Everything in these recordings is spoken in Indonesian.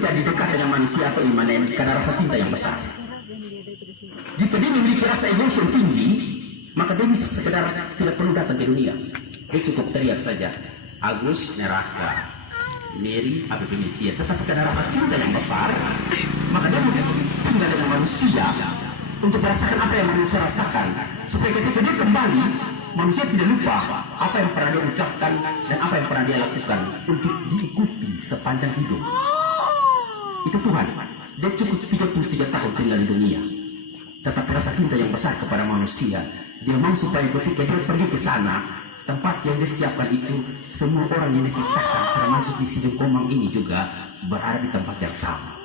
menjadi dekat dengan manusia atau imanen karena rasa cinta yang besar. Jika dia memiliki rasa egois yang tinggi, maka dia bisa sekedar tidak perlu datang ke dunia. Dia cukup teriak saja, Agus neraka, Mary api penyucian. Tetapi karena rasa cinta yang besar, maka dia mungkin tinggal dengan manusia untuk merasakan apa yang manusia rasakan, supaya ketika dia kembali, manusia tidak lupa apa yang pernah dia ucapkan dan apa yang pernah dia lakukan untuk diikuti sepanjang hidup. Itu Tuhan. Dia cukup 33 tahun tinggal di dunia, tetapi rasa cinta yang besar kepada manusia, dia mau supaya ketika dia pergi ke sana, tempat yang disiapkan itu, semua orang yang diciptakan termasuk di Sidung Komang ini juga berada di tempat yang sama.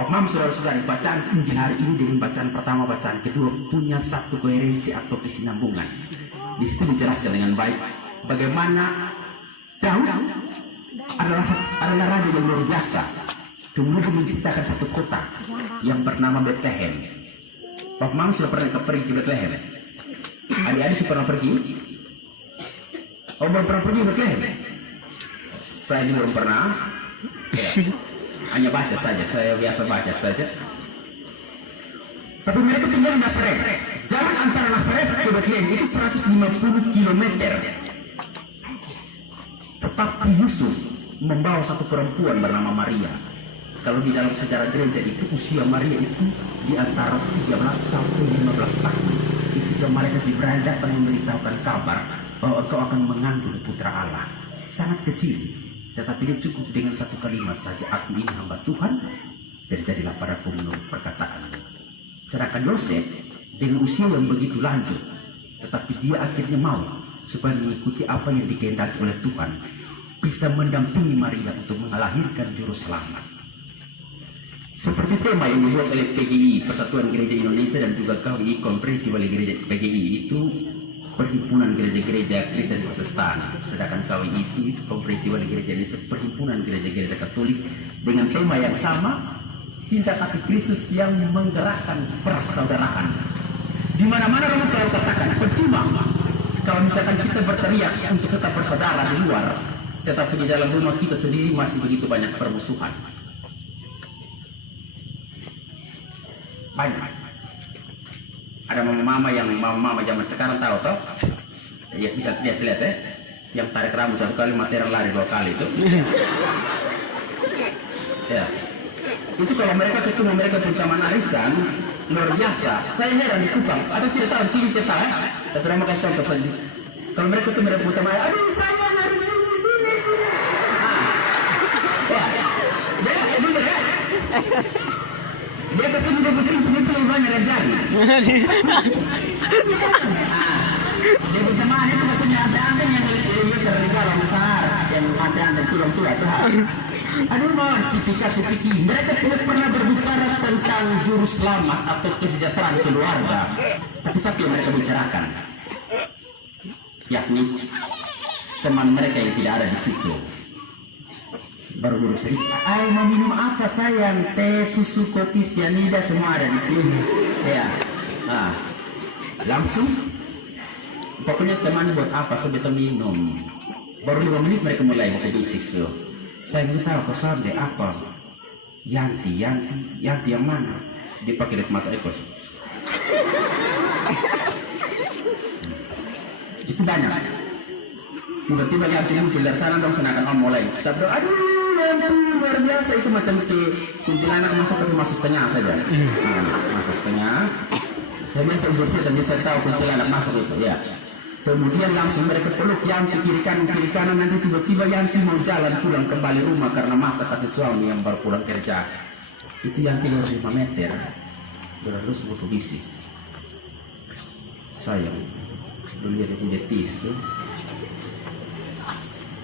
Mam, saudara-saudara, bacaan Injil hari ini dengan bacaan pertama, bacaan kedua punya satu koherensi atau kesinambungan. Di situ dijelaskan dengan baik bagaimana Daud adalah raja yang luar biasa, kemudian menciptakan satu kota yang bernama Bethlehem. Pak Mam sudah pernah pergi ke Bethlehem? Adik-adik sudah pernah pergi? Oh, belum pernah pergi ke Bethlehem? Saya juga belum pernah. Ya. Hanya baca saja, saya biasa baca saja. Tapi mereka tinggal di Nazaret. Jalan antara Nazaret ke Bethlehem itu 150 km. Tetapi Yusuf membawa satu perempuan bernama Maria. Kalau di dalam sejarah gereja itu usia Maria itu di antara 13 sampai 15 tahun. Ketika mereka Jibril datang memberitahukan kabar bahwa engkau akan mengandung putra Allah. Sangat kecil, tetapi dia cukup dengan satu kalimat saja, aku ini hamba Tuhan, dan jadilah padaku menurut perkataan. Sedangkan Yosef dengan usia yang begitu lanjut, tetapi dia akhirnya mau supaya mengikuti apa yang dikehendaki oleh Tuhan, bisa mendampingi Maria untuk melahirkan juru selamat. Seperti tema yang dibuat oleh PGI, Persatuan Gereja Indonesia, dan juga KWI, Konferensi Wali Gereja PGI, itu Perhimpunan Gereja-Gereja Kristen Protestan. Sedangkan KWI itu Konferensi Wali Gereja Indonesia, Perhimpunan Gereja-Gereja Katolik, dengan tema yang sama, cinta kasih Kristus yang menggerakkan persaudaraan. Di mana-mana Romo selalu katakan, percuma kalau misalkan kita berteriak untuk tetap bersaudara di luar, tetapi di dalam rumah kita sendiri masih begitu banyak permusuhan. Banyak. Ada mama-mama yang mama-mama zaman sekarang tahu toh? Ya bisa lihat yang tarik rambut satu kali, material lari 2 kali itu. Ya. Itu kalau mereka ketemu mereka pun taman arisan luar biasa. Saya heran di Kupang. Ada tidak tahu di sini kita, tapi Rama kasih contoh saja. Kalau mereka ketemu mereka pun taman, aduh saya harus sini. Ya. Ya, dulu ya. Dia ketemu dia bercincin itu lebih banyak yang jadi. Dia berteman itu maksudnya ada yang biasa regalo besar, yang ada tulang tua Tuhan. Aduh mau cipika-cipiki. Mereka tidak pernah berbicara tentang juru selamat atau kesejahteraan keluarga. Tapi siapa yang mereka bicarakan? Yakni teman mereka yang tidak ada di situ. Baru dulu cerita, mau minum apa sayang? Teh, susu, kopi, sianida, semua ada di sini. Ya, langsung. Pokoknya teman buat apa? Sebetulnya minum. Baru 5 menit mereka mulai mau bisik so. Saya nggak tahu kau sampai apa. Yanti yang mana? Dia pakai lihat mata ekor. Itu banyak. Tiba-tiba Yanti muncul dari sana dong, senakan om mulai. Kita berdoa, aduh. Luar biasa itu macam itu kuntilanak masuk setengah saja. Masa setengah. Saya biasa usir dan saya tahu kuntilanak masuk itu ya. Kemudian langsung mereka peluk Yanti kiri kanan, nanti tiba-tiba Yanti mau jalan pulang kembali rumah karena masa kasih suami yang baru pulang kerja. Itu Yanti baru 5 meter. Terus butuh bisi. Sayang. Dulu dia tis tuh.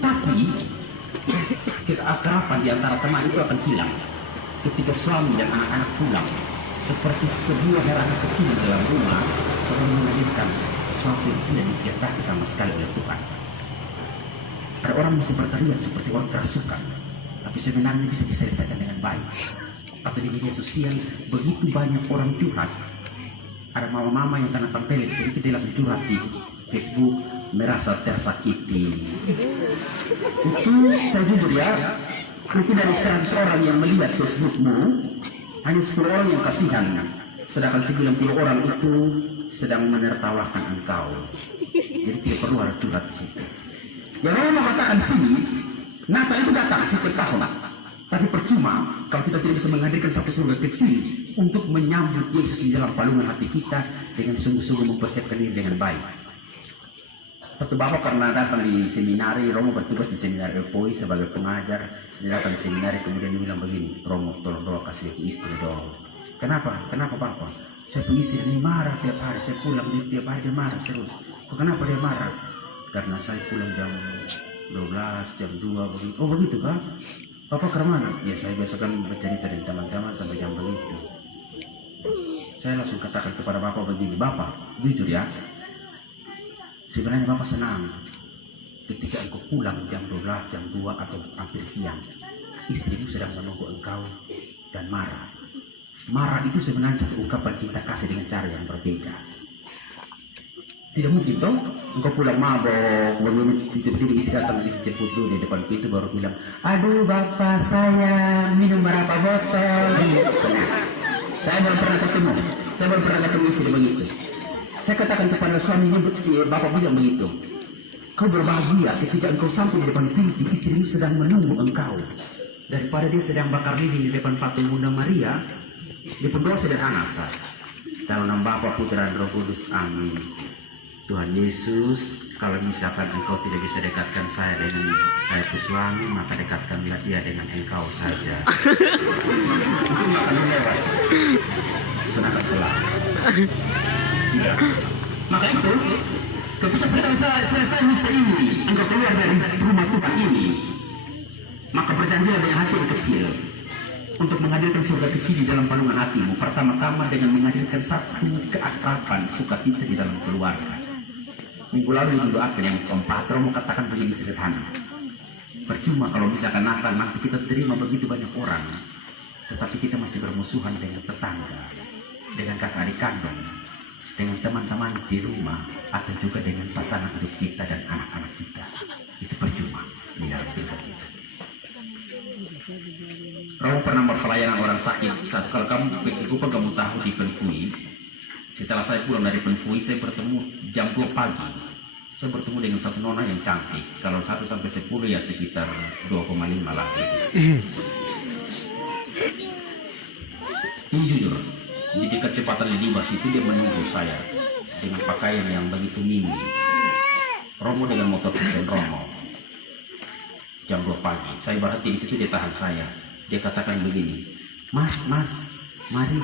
Tapi keakraban di antara teman itu akan hilang ketika suami dan anak-anak pulang, seperti sebuah heran kecil dalam rumah yang menghadirkan sesuatu yang tidak dikehendaki sama sekali oleh Tuhan. Ada orang bisa berteriak seperti orang kerasukan, tapi sebenarnya bisa diselesaikan dengan baik. Atau di media sosial begitu banyak orang curhat. Ada mama-mama yang karena tampilin sedikit dia langsung curhat di Facebook, merasa tersakiti. Itu saya jujur ya, Mungkin dari 100 orang yang melihat Facebookmu, hanya 10 orang yang kasihan, sedangkan 90 orang itu sedang menertawakan engkau. Jadi tidak perlu ada curhat di situ. Yang orang mengatakan sini, Natal itu datang setiap tahun. Tapi percuma kalau kita tidak bisa menghadirkan satu surga kecil untuk menyambut Yesus di dalam palungan hati kita dengan sungguh-sungguh mempersiapkan diri dengan baik. Satu bapak pernah datang di seminari, Romo bertugas di seminari Elpoi sebagai pengajar. Dia datang di seminari, kemudian dia bilang begini, Romo tolong doa kasih aku istri dong. Kenapa? Kenapa bapak? Saya punya istri ini marah tiap hari, saya pulang tiap hari dia marah terus. Kenapa dia marah? Karena saya pulang jam 12, jam 2 begitu. Oh begitu kah? Bapak ke mana? Ya saya biasakan bercerita dengan teman-teman sampai jam begitu. Saya langsung katakan kepada bapak begini, Bapak, jujur ya, sebenarnya bapak senang ketika engkau pulang jam 12, jam 2 atau hampir siang, istrimu sedang menunggu engkau dan marah. Marah itu sebenarnya satu ungkapan cinta kasih dengan cara yang berbeda. Tidak mungkin toh engkau pulang mabok, baru tiba-tiba istri datang dijemput dulu di depan pintu baru bilang, aduh bapak saya minum berapa botol. Saya baru pernah ketemu istri begitu. Saya katakan kepada suami ini, bapak bilang begitu, kau berbahagia ketika engkau sampai di depan pintu istrimu sedang menunggu engkau, daripada dia sedang bakar lilin di depan patung Bunda Maria. Di pendoa sederhana sah. Dalam nama Bapa, Putra dan Roh Kudus, amin. Tuhan Yesus, kalau misalkan engkau tidak bisa dekatkan saya dengan saya suami, maka dekatkanlah dia dengan engkau saja. Itu nggak akan lewat. Sedangkan selalu. Ya. Maka itu, ketika selesai misa ini, engkau keluar dari rumah Tuhan ini, maka berjanjilah dengan hati yang kecil untuk menghadirkan surga kecil di dalam palungan hatimu. Pertama-tama dengan menghadirkan satu keakraban, sukacita di dalam keluarga. Minggu lalu yang doakan yang keempat, Romo katakan begini sederhana. Percuma kalau misalkan Natal nanti kita terima begitu banyak orang, tetapi kita masih bermusuhan dengan tetangga, dengan kakak adik kandung, dengan teman-teman di rumah, atau juga dengan pasangan hidup kita dan anak-anak kita. Itu percuma di dalam kehidupan kita. Romo pernah berpelayanan orang sakit. Satu kalau kamu tahu di Penfui, setelah saya pulang dari Penfui, saya bertemu jam 2 pagi. Saya bertemu dengan satu nona yang cantik. Kalau 1 sampai 10 ya sekitar 2,5 lah. Ini jujur, di dekat jembatan Lidibas itu dia menunggu saya dengan pakaian yang begitu mini. Romo dengan motor mesin Romo. Jam 2 pagi, saya berhenti di situ, dia tahan saya. Dia katakan begini, Mas, mari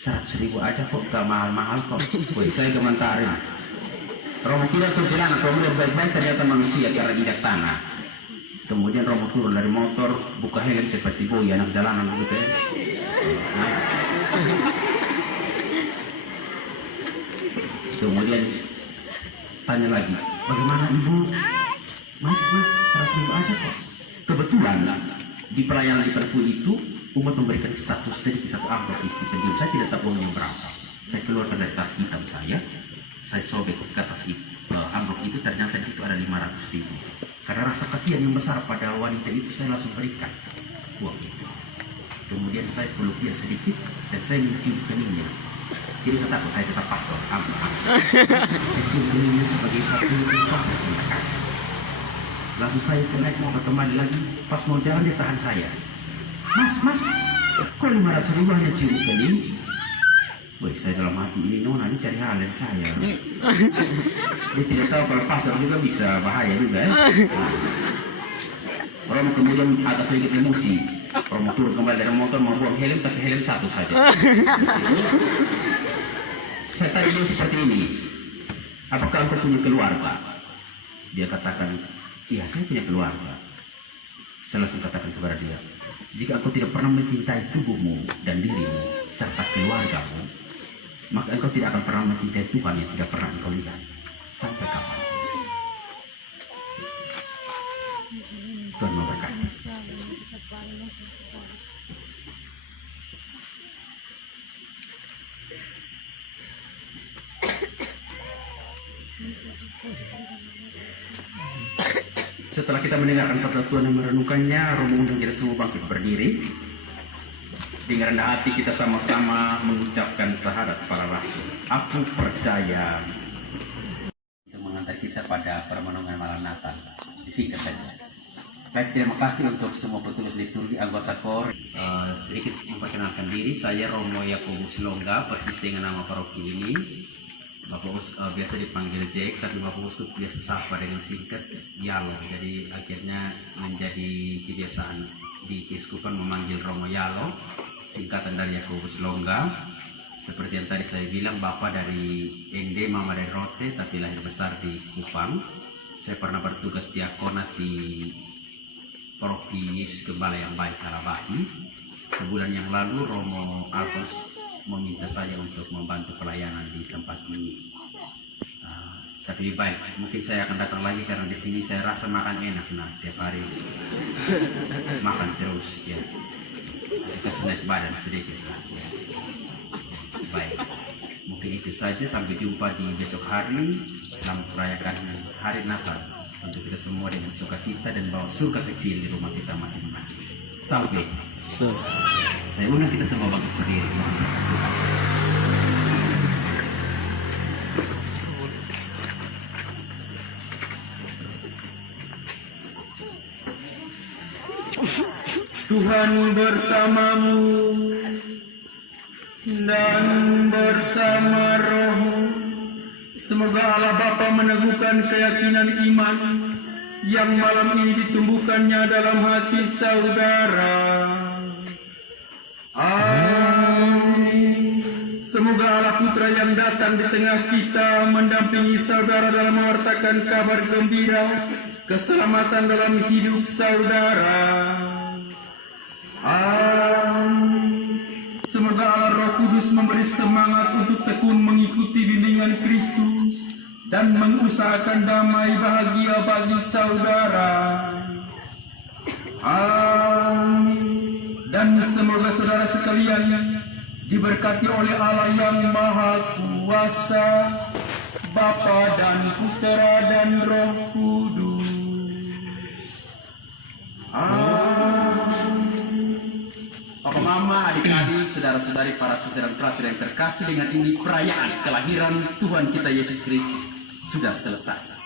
100.000 aja kok, gak mahal-mahal kok. Woi, saya komentarin. Romo tidak terbilang, kemudian baik-baik ternyata manusia cara injak tanah. Kemudian Romo turun dari motor, buka helm seperti boy anak jalanan begitu ya. Nah. Kemudian tanya lagi, bagaimana ibu? Mas, 100.000 aja kok. Kebetulan di pelayanan di Perpu itu umat memberikan status sedikit satu amplop stipendium. Saya tidak tahu uangnya berapa. Saya keluarkan dari tas hitam saya sobek ke atas amplop itu, ternyata di situ ada 500.000. Karena rasa kasihan yang besar pada wanita itu, saya langsung berikan uang itu. Kemudian saya peluk dia sedikit dan saya mencium keningnya. Jadi saya takut, saya tetap pastor amplop. Saya cium keningnya sebagai satu ungkapan terima kasih. Lalu saya naik mau kembali lagi, pas mau jalan dia tahan saya. Mas, kok 500.000 hanya cium kening? Woi, saya dalam hati ini nona ini cari halen saya. Dia tidak tahu kalau pasar juga bisa bahaya juga ya. Orang kemudian agak sedikit emosi. Orang turun kembali dari motor mau buang helm, tapi helm satu saja. Saya tanya dia seperti ini, apakah engkau punya keluarga? Dia katakan, iya saya punya keluarga. Saya langsung katakan kepada dia, jika engkau tidak pernah mencintai tubuhmu dan dirimu serta keluargamu, maka engkau tidak akan pernah mencintai Tuhan yang tidak pernah engkau lihat. Sampai kapan? Tuhan memberkati. Setelah kita mendengarkan sabda Tuhan dan merenungkannya, Romo undang kita semua bangkit berdiri. Dengan rendah hati kita sama-sama mengucapkan syahadat para rasul. Aku percaya. Itu mengantar kita pada permenungan malam Natal. Disingkat saja. Baik, terima kasih untuk semua petugas liturgi, anggota KOR. Sedikit memperkenalkan diri, saya Romo Yakobus Longga, persis dengan nama paroki ini. Bapak biasa dipanggil Jack, tapi Bapak Uskup biasa sapa dengan singkat Yalo. Jadi akhirnya menjadi kebiasaan di Keuskupan memanggil Romo Yalo, singkatan dari Yakobus Longga. Seperti yang tadi saya bilang, Bapak dari ND, Mama dari Rote, tapi lahir besar di Kupang. Saya pernah bertugas diakonat di Paroki Yesus Gembala yang Baik Kalabahi. Sebulan yang lalu Romo Alfons meminta saya untuk membantu pelayanan di tempat ini. Tapi lebih baik, mungkin saya akan datang lagi karena di sini saya rasa makan enak, tiap hari makan terus, ya. Kasih naik badan sedikit, ya. Baik, mungkin itu saja. Sampai jumpa di besok hari. Selamat merayakan hari Natal untuk kita semua dengan sukacita dan bawa surga kecil di rumah kita masing-masing. Salve. Saya undang kita semua bangkit berdiri. Tuhan bersamamu dan bersama rohmu. Semoga Allah Bapa meneguhkan keyakinan iman yang malam ini ditumbuhkannya dalam hati saudara. Amin. Semoga Allah Putra yang datang di tengah kita mendampingi saudara dalam mewartakan kabar gembira keselamatan dalam hidup saudara. Amin. Semoga Allah Roh Kudus memberi semangat untuk tekun mengikuti bimbingan Kristus dan mengusahakan damai bahagia bagi saudara. Amin. Dan semoga saudara sekalian diberkati oleh Allah yang Maha Kuasa, Bapa dan Putera dan Roh Kudus. Amin. Papa, Mama, adik-adik, saudara-saudari, para suster dan pelatur yang terkasih, dengan ini perayaan kelahiran Tuhan kita Yesus Kristus sudah selesai.